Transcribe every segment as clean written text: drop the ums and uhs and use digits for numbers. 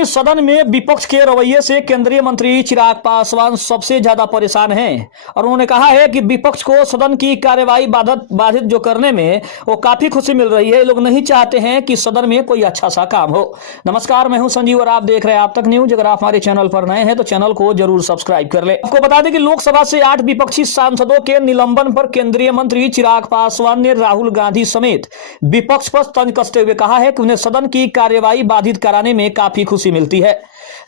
वहीं सदन में विपक्ष के रवैये से केंद्रीय मंत्री चिराग पासवान सबसे ज्यादा परेशान हैं और उन्होंने कहा है कि विपक्ष को सदन की कार्यवाही बाधित जो करने में वो काफी खुशी मिल रही है। लोग नहीं चाहते हैं कि सदन में कोई अच्छा सा काम हो। नमस्कार, मैं हूं संजीव और आप देख रहे हैं आप तक न्यूज। अगर आप हमारे चैनल पर नए हैं तो चैनल को जरूर सब्सक्राइब कर ले। आपको बता दें कि लोकसभा से 8 विपक्षी सांसदों के निलंबन पर केंद्रीय मंत्री चिराग पासवान ने राहुल गांधी समेत विपक्ष पर तंज कसते हुए कहा है कि उन्हें सदन की कार्यवाही बाधित कराने में काफी खुशी मिलती है।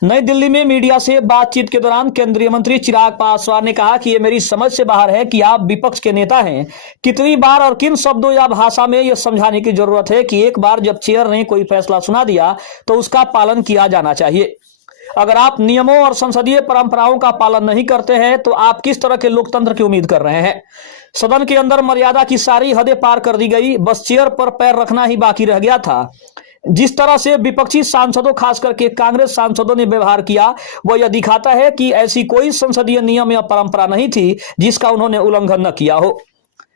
नई दिल्ली में मीडिया से बातचीत के दौरान केंद्रीय मंत्री चिराग पासवान ने कहा कि यह मेरी समझ से बाहर है कि आप विपक्ष के नेता हैं। कितनी बार और किन शब्दों या भाषा में यह समझाने की जरूरत है कि एक बार जब चेयर ने कोई फैसला सुना दिया तो उसका पालन किया जाना चाहिए। अगर आप नियमों और संसदीय परंपराओं का पालन नहीं करते हैं तो आप किस तरह के लोकतंत्र की उम्मीद कर रहे हैं। सदन के अंदर मर्यादा की सारी हदें पार कर दी गई, बस चेयर पर पैर रखना ही बाकी रह गया था। जिस तरह से विपक्षी सांसदों खास करके कांग्रेस सांसदों ने व्यवहार किया वह यह दिखाता है कि ऐसी कोई संसदीय नियम या परंपरा नहीं थी जिसका उन्होंने उल्लंघन न किया हो।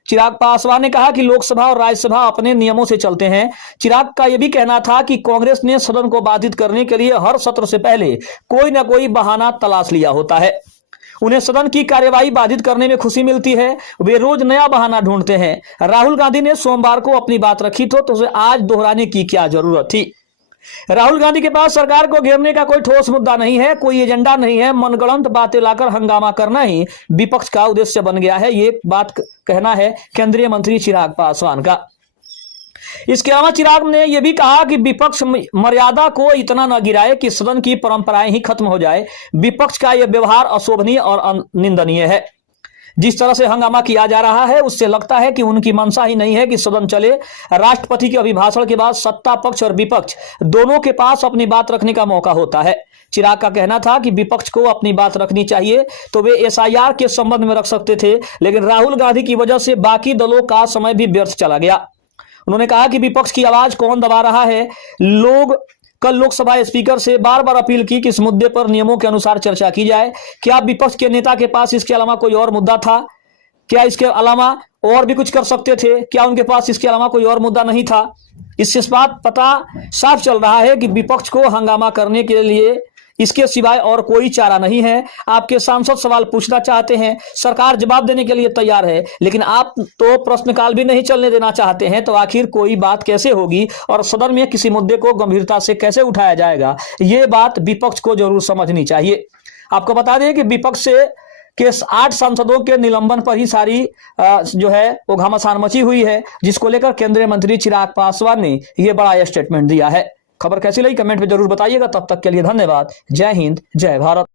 चिराग पासवान ने कहा कि लोकसभा और राज्यसभा अपने नियमों से चलते हैं। चिराग का यह भी कहना था कि कांग्रेस ने सदन को बाधित करने के लिए हर सत्र से पहले कोई न कोई बहाना तलाश लिया होता है। उन्हें सदन की कार्यवाही बाधित करने में खुशी मिलती है, वे रोज नया बहाना ढूंढते हैं। राहुल गांधी ने सोमवार को अपनी बात रखी तो उसे आज दोहराने की क्या जरूरत थी। राहुल गांधी के पास सरकार को घेरने का कोई ठोस मुद्दा नहीं है, कोई एजेंडा नहीं है। मनगढ़ंत बातें लाकर हंगामा करना ही विपक्ष का उद्देश्य बन गया है। ये बात कहना है केंद्रीय मंत्री चिराग पासवान का। इसके अलावा चिराग ने यह भी कहा कि विपक्ष मर्यादा को इतना न गिराए कि सदन की परंपराएं ही खत्म हो जाए। विपक्ष का यह व्यवहार अशोभनीय और निंदनीय है। जिस तरह से हंगामा किया जा रहा है उससे लगता है कि उनकी मंशा ही नहीं है कि सदन चले। राष्ट्रपति के अभिभाषण के बाद सत्ता पक्ष और विपक्ष दोनों के पास अपनी बात रखने का मौका होता है। चिराग का कहना था कि विपक्ष को अपनी बात रखनी चाहिए तो वे एसआईआर के संबंध में रख सकते थे, लेकिन राहुल गांधी की वजह से बाकी दलों का समय भी व्यर्थ चला गया। उन्होंने कहा कि विपक्ष की आवाज कौन दबा रहा है। कल लोकसभा स्पीकर से बार बार अपील की कि इस मुद्दे पर नियमों के अनुसार चर्चा की जाए। क्या विपक्ष के नेता के पास इसके अलावा कोई और मुद्दा था? क्या इसके अलावा और भी कुछ कर सकते थे? क्या उनके पास इसके अलावा कोई और मुद्दा नहीं था? इससे इस बात पता साफ चल रहा है कि विपक्ष को हंगामा करने के लिए इसके सिवाय और कोई चारा नहीं है। आपके सांसद सवाल पूछना चाहते हैं, सरकार जवाब देने के लिए तैयार है, लेकिन आप तो प्रश्नकाल भी नहीं चलने देना चाहते हैं। तो आखिर कोई बात कैसे होगी और सदन में किसी मुद्दे को गंभीरता से कैसे उठाया जाएगा, ये बात विपक्ष को जरूर समझनी चाहिए। आपको बता दें कि विपक्ष से के 8 सांसदों के निलंबन पर ही सारी जो है वो घमासान मची हुई है, जिसको लेकर केंद्रीय मंत्री चिराग पासवान ने यह बड़ा स्टेटमेंट दिया है। खबर कैसी लगी कमेंट में जरूर बताइएगा। तब तक के लिए धन्यवाद। जय हिंद, जय भारत।